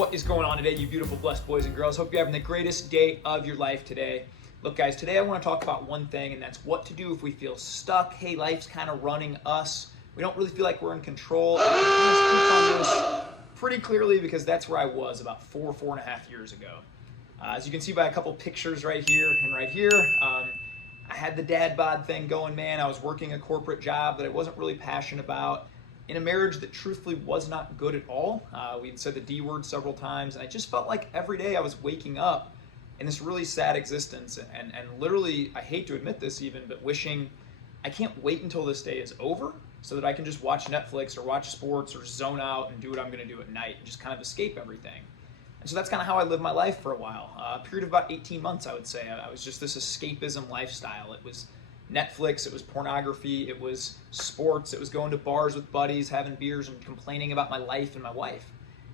What is going on today, you beautiful, blessed boys and girls? Hope you're having the greatest day of your life today. Look, guys, today I want to talk about one thing, and that's what to do if we feel stuck. Hey, life's kind of running us. We don't really feel like we're in control. I can speak on this pretty clearly because that's where I was about 4.5 years ago. As you can see by a couple pictures right here and right here, I had the dad bod thing going, man. I was working a corporate job that I wasn't really passionate about, in a marriage that truthfully was not good at all. We'd said the D word several times, and I just felt like every day I was waking up in this really sad existence, and literally, I hate to admit this even, but wishing I can't wait until this day is over so that I can just watch Netflix or watch sports or zone out and do what I'm gonna do at night and just kind of escape everything. And so that's kind of how I lived my life for a while. A period of about 18 months, I would say. I was just this escapism lifestyle. It was Netflix, it was pornography, it was sports, it was going to bars with buddies, having beers and complaining about my life and my wife.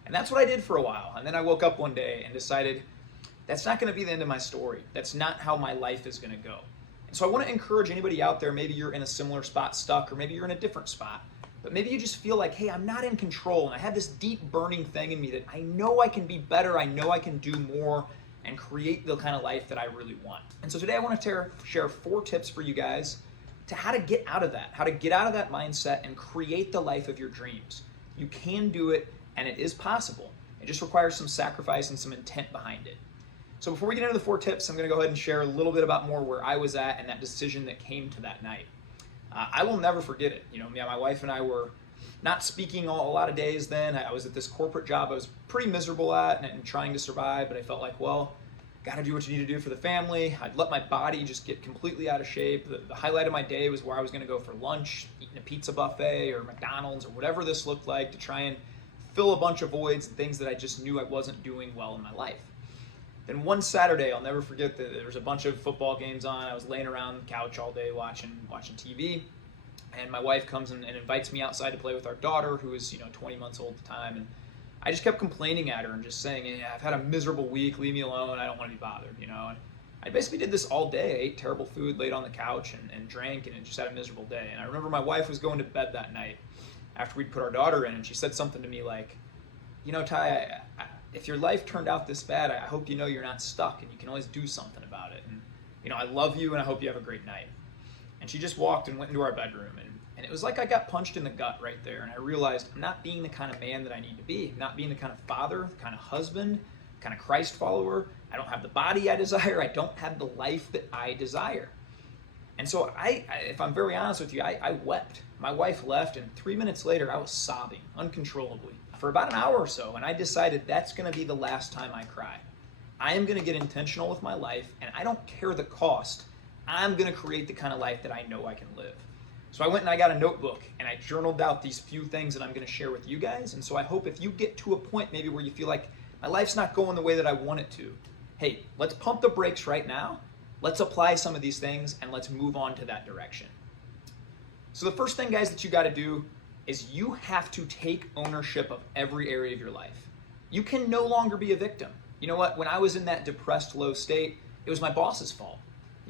And that's what I did for a while. And then I woke up one day and decided that's not going to be the end of my story. That's not how my life is going to go. And so I want to encourage anybody out there, maybe you're in a similar spot stuck, or maybe you're in a different spot, but maybe you just feel like, hey, I'm not in control, and I have this deep burning thing in me that I know I can be better, I know I can do more, and create the kind of life that I really want. And so today I want to share 4 tips for you guys to how to get out of that, mindset and create the life of your dreams. You can do it, and it is possible. It just requires some sacrifice and some intent behind it. So before we get into the 4 tips, I'm going to go ahead and share a little bit about more where I was at and that decision that came to that night. I will never forget it. You know, my wife and I were not speaking a lot of days then. I was at this corporate job I was pretty miserable at and trying to survive, but I felt like, well, got to do what you need to do for the family. I'd let my body just get completely out of shape. The highlight of my day was where I was going to go for lunch, eating a pizza buffet or McDonald's or whatever this looked like to try and fill a bunch of voids and things that I just knew I wasn't doing well in my life. Then one Saturday, I'll never forget that there was a bunch of football games on. I was laying around the couch all day watching TV, and my wife comes and invites me outside to play with our daughter, who was 20 months old at the time, and I just kept complaining at her and just saying, yeah, I've had a miserable week, leave me alone, I don't want to be bothered, And I basically did this all day. I ate terrible food, laid on the couch, and drank, and just had a miserable day. And I remember my wife was going to bed that night after we'd put our daughter in, and she said something to me like, Ty, if your life turned out this bad, I hope you know you're not stuck and you can always do something about it. And, I love you and I hope you have a great night. And she just walked and went into our bedroom. And it was like I got punched in the gut right there. And I realized I'm not being the kind of man that I need to be. I'm not being the kind of father, the kind of husband, the kind of Christ follower. I don't have the body I desire. I don't have the life that I desire. And so if I'm very honest with you, I wept. My wife left, and 3 minutes later, I was sobbing uncontrollably for about an hour or so, and I decided that's going to be the last time I cry. I am going to get intentional with my life, and I don't care the cost. I'm going to create the kind of life that I know I can live. So I went and I got a notebook, and I journaled out these few things that I'm going to share with you guys, and so I hope if you get to a point maybe where you feel like my life's not going the way that I want it to, hey, let's pump the brakes right now. Let's apply some of these things, and let's move on to that direction. So the first thing, guys, that you got to do is you have to take ownership of every area of your life. You can no longer be a victim. You know what? When I was in that depressed, low state, it was my boss's fault.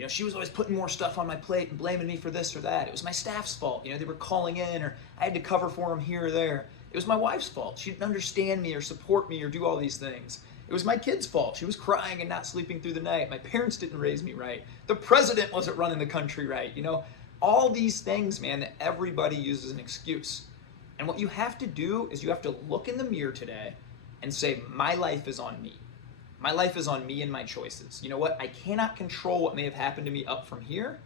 She was always putting more stuff on my plate and blaming me for this or that. It was my staff's fault. They were calling in, or I had to cover for them here or there. It was my wife's fault. She didn't understand me or support me or do all these things. It was my kid's fault. She was crying and not sleeping through the night. My parents didn't raise me right. The president wasn't running the country right. All these things, man, that everybody uses an excuse. And what you have to do is you have to look in the mirror today and say, my life is on me. My life is on me and my choices. You know what? I cannot control what may have happened to me up from here.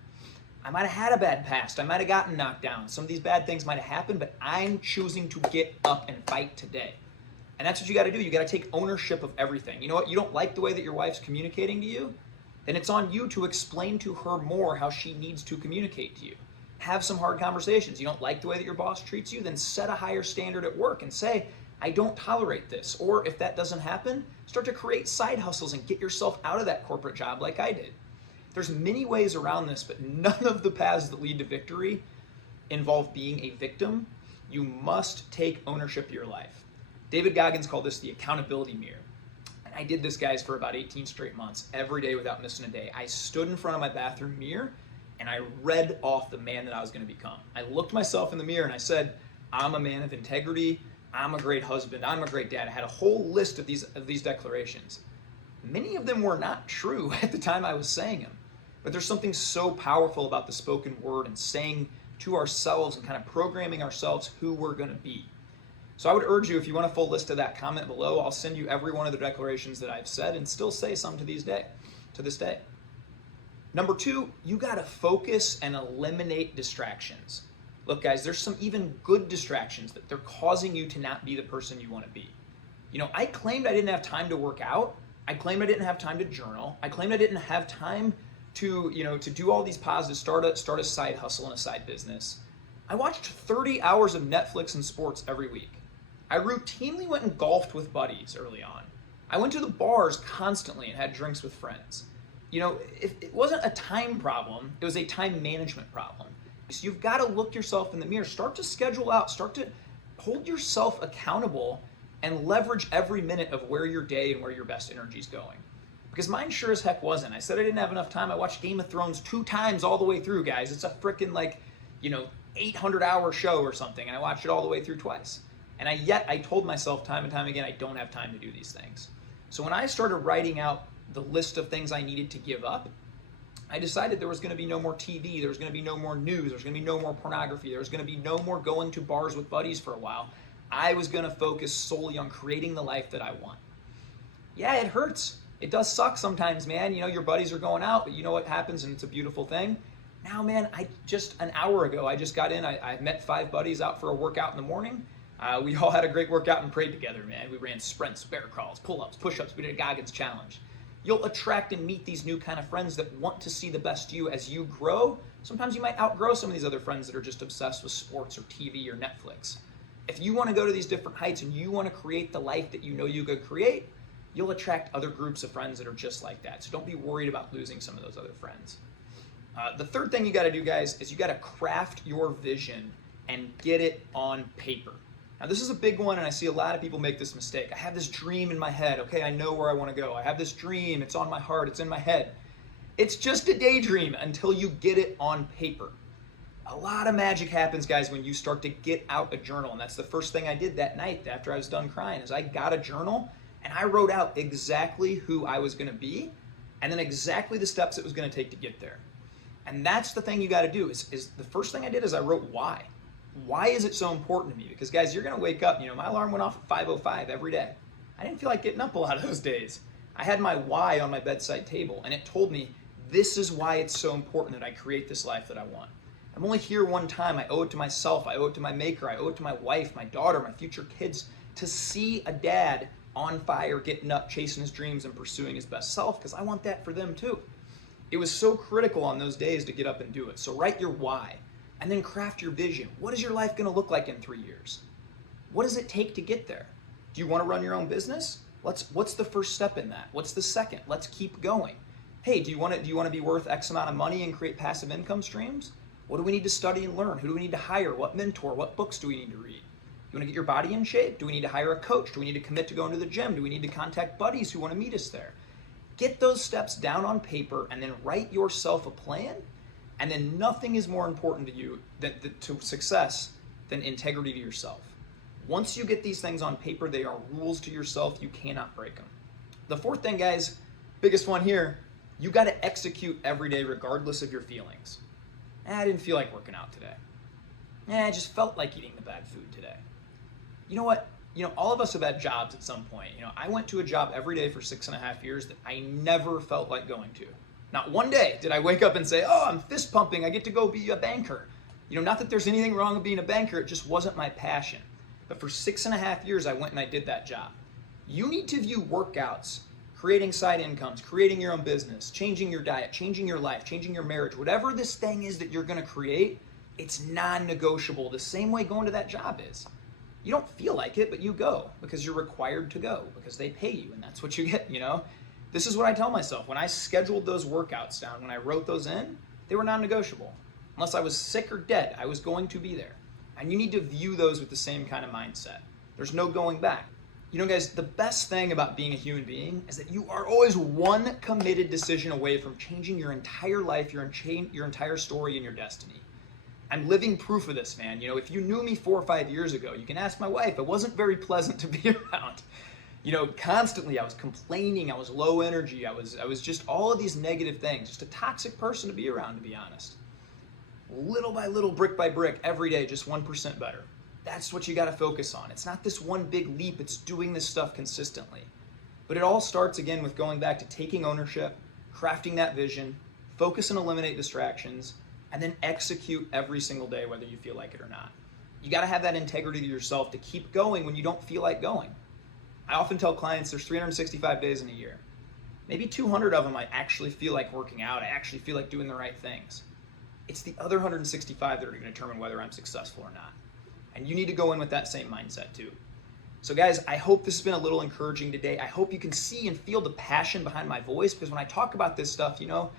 I might have had a bad past. I might have gotten knocked down. Some of these bad things might have happened, but I'm choosing to get up and fight today. And that's what you got to do. You got to take ownership of everything. You know what? You don't like the way that your wife's communicating to you? Then it's on you to explain to her more how she needs to communicate to you. Have some hard conversations. You don't like the way that your boss treats you? Then set a higher standard at work and say, I don't tolerate this. Or if that doesn't happen, start to create side hustles and get yourself out of that corporate job like I did. There's many ways around this, but none of the paths that lead to victory involve being a victim. You must take ownership of your life. David Goggins called this the accountability mirror. And I did this, guys, for about 18 straight months, every day without missing a day. I stood in front of my bathroom mirror and I read off the man that I was going to become. I looked myself in the mirror and I said, I'm a man of integrity. I'm a great husband, I'm a great dad. I had a whole list of these declarations. Many of them were not true at the time I was saying them. But there's something so powerful about the spoken word and saying to ourselves and kind of programming ourselves who we're going to be. So I would urge you, if you want a full list of that, comment below. I'll send you every one of the declarations that I've said and still say some to this day. Number 2, you got to focus and eliminate distractions. Look, guys, there's some even good distractions that they're causing you to not be the person you want to be. I claimed I didn't have time to work out. I claimed I didn't have time to journal. I claimed I didn't have time to do all these positives, start a side hustle and a side business. I watched 30 hours of Netflix and sports every week. I routinely went and golfed with buddies early on. I went to the bars constantly and had drinks with friends. If it wasn't a time problem, it was a time management problem. So you've got to look yourself in the mirror, start to schedule out, start to hold yourself accountable and leverage every minute of where your day and where your best energy is going. Because mine sure as heck wasn't. I said I didn't have enough time. I watched Game of Thrones 2 times all the way through, guys. It's a freaking 800-hour show or something, and I watched it all the way through twice. And yet I told myself time and time again, I don't have time to do these things. So when I started writing out the list of things I needed to give up, I decided there was going to be no more TV, there was going to be no more news, there was going to be no more pornography, there was going to be no more going to bars with buddies for a while. I was going to focus solely on creating the life that I want. Yeah, it hurts. It does suck sometimes, man. Your buddies are going out, but you know what happens, and it's a beautiful thing. Now, man, just an hour ago, I just got in. I met 5 buddies out for a workout in the morning. We all had a great workout and prayed together, man. We ran sprints, bear crawls, pull-ups, push-ups. We did a Goggins challenge. You'll attract and meet these new kind of friends that want to see the best you as you grow. Sometimes you might outgrow some of these other friends that are just obsessed with sports or TV or Netflix. If you want to go to these different heights and you want to create the life that you know you could create, you'll attract other groups of friends that are just like that. So don't be worried about losing some of those other friends. The third thing you got to do, guys, is you got to craft your vision and get it on paper. Now, this is a big one, and I see a lot of people make this mistake. I have this dream in my head. Okay, I know where I want to go. I have this dream. It's on my heart. It's in my head. It's just a daydream until you get it on paper. A lot of magic happens, guys, when you start to get out a journal, and that's the first thing I did that night after I was done crying, is I got a journal, and I wrote out exactly who I was going to be, and then exactly the steps it was going to take to get there. And that's the thing you got to do, is the first thing I did is I wrote why. Why is it so important to me? Because, guys, you're going to wake up, my alarm went off at 5:05 every day. I didn't feel like getting up a lot of those days. I had my why on my bedside table, and it told me this is why it's so important that I create this life that I want. I'm only here one time. I owe it to myself. I owe it to my maker. I owe it to my wife, my daughter, my future kids to see a dad on fire, getting up, chasing his dreams, and pursuing his best self, because I want that for them too. It was so critical on those days to get up and do it. So write your why, and then craft your vision. What is your life going to look like in 3 years? What does it take to get there? Do you want to run your own business? What's the first step in that? What's the second? Let's keep going. Hey, do you want to be worth X amount of money and create passive income streams? What do we need to study and learn? Who do we need to hire? What mentor? What books do we need to read? Do you want to get your body in shape? Do we need to hire a coach? Do we need to commit to going to the gym? Do we need to contact buddies who want to meet us there? Get those steps down on paper and then write yourself a plan. And then nothing is more important to you to success than integrity to yourself. Once you get these things on paper, they are rules to yourself. You cannot break them. The fourth thing, guys, biggest one here, you got to execute every day regardless of your feelings. I didn't feel like working out today. I just felt like eating the bad food today. You know what? All of us have had jobs at some point. I went to a job every day for 6.5 years that I never felt like going to. Not one day did I wake up and say, oh, I'm fist pumping, I get to go be a banker. Not that there's anything wrong with being a banker, it just wasn't my passion. But for 6.5 years, I went and I did that job. You need to view workouts, creating side incomes, creating your own business, changing your diet, changing your life, changing your marriage, whatever this thing is that you're going to create, it's non-negotiable, the same way going to that job is. You don't feel like it, but you go because you're required to go because they pay you and that's what you get, This is what I tell myself. When I scheduled those workouts down, when I wrote those in, they were non-negotiable. Unless I was sick or dead, I was going to be there. And you need to view those with the same kind of mindset. There's no going back. Guys, the best thing about being a human being is that you are always one committed decision away from changing your entire life, your entire story, and your destiny. I'm living proof of this, man. You know, if you knew me 4 or 5 years ago, you can ask my wife, it wasn't very pleasant to be around. You know, constantly I was complaining, I was low energy, I was just all of these negative things, just a toxic person to be around, to be honest. Little by little, brick by brick, every day, just 1% better. That's what you got to focus on. It's not this one big leap, it's doing this stuff consistently. But it all starts again with going back to taking ownership, crafting that vision, focus and eliminate distractions, and then execute every single day, whether you feel like it or not. You got to have that integrity to yourself to keep going when you don't feel like going. I often tell clients there's 365 days in a year. Maybe 200 of them I actually feel like working out. I actually feel like doing the right things. It's the other 165 that are going to determine whether I'm successful or not. And you need to go in with that same mindset too. So guys, I hope this has been a little encouraging today. I hope you can see and feel the passion behind my voice, because when I talk about this stuff, you know,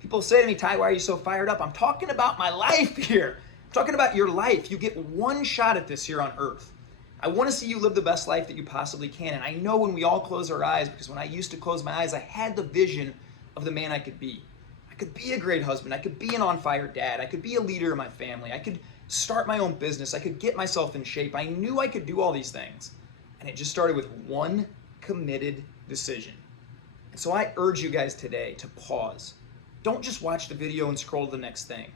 people say to me, Ty, why are you so fired up? I'm talking about my life here. I'm talking about your life. You get one shot at this here on earth. I want to see you live the best life that you possibly can. And I know when we all close our eyes, because when I used to close my eyes, I had the vision of the man I could be. I could be a great husband. I could be an on-fire dad. I could be a leader in my family. I could start my own business. I could get myself in shape. I knew I could do all these things. And it just started with one committed decision. And so I urge you guys today to pause. Don't just watch the video and scroll to the next thing.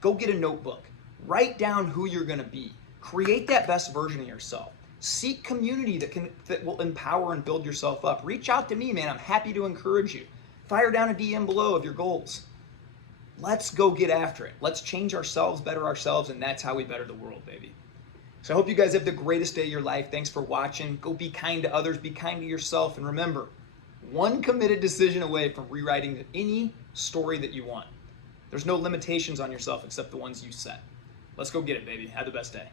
Go get a notebook. Write down who you're going to be. Create that best version of yourself. Seek community that will empower and build yourself up. Reach out to me, man. I'm happy to encourage you. Fire down a DM below of your goals. Let's go get after it. Let's change ourselves, better ourselves, and that's how we better the world, baby. So I hope you guys have the greatest day of your life. Thanks for watching. Go be kind to others. Be kind to yourself. And remember, one committed decision away from rewriting any story that you want. There's no limitations on yourself except the ones you set. Let's go get it, baby. Have the best day.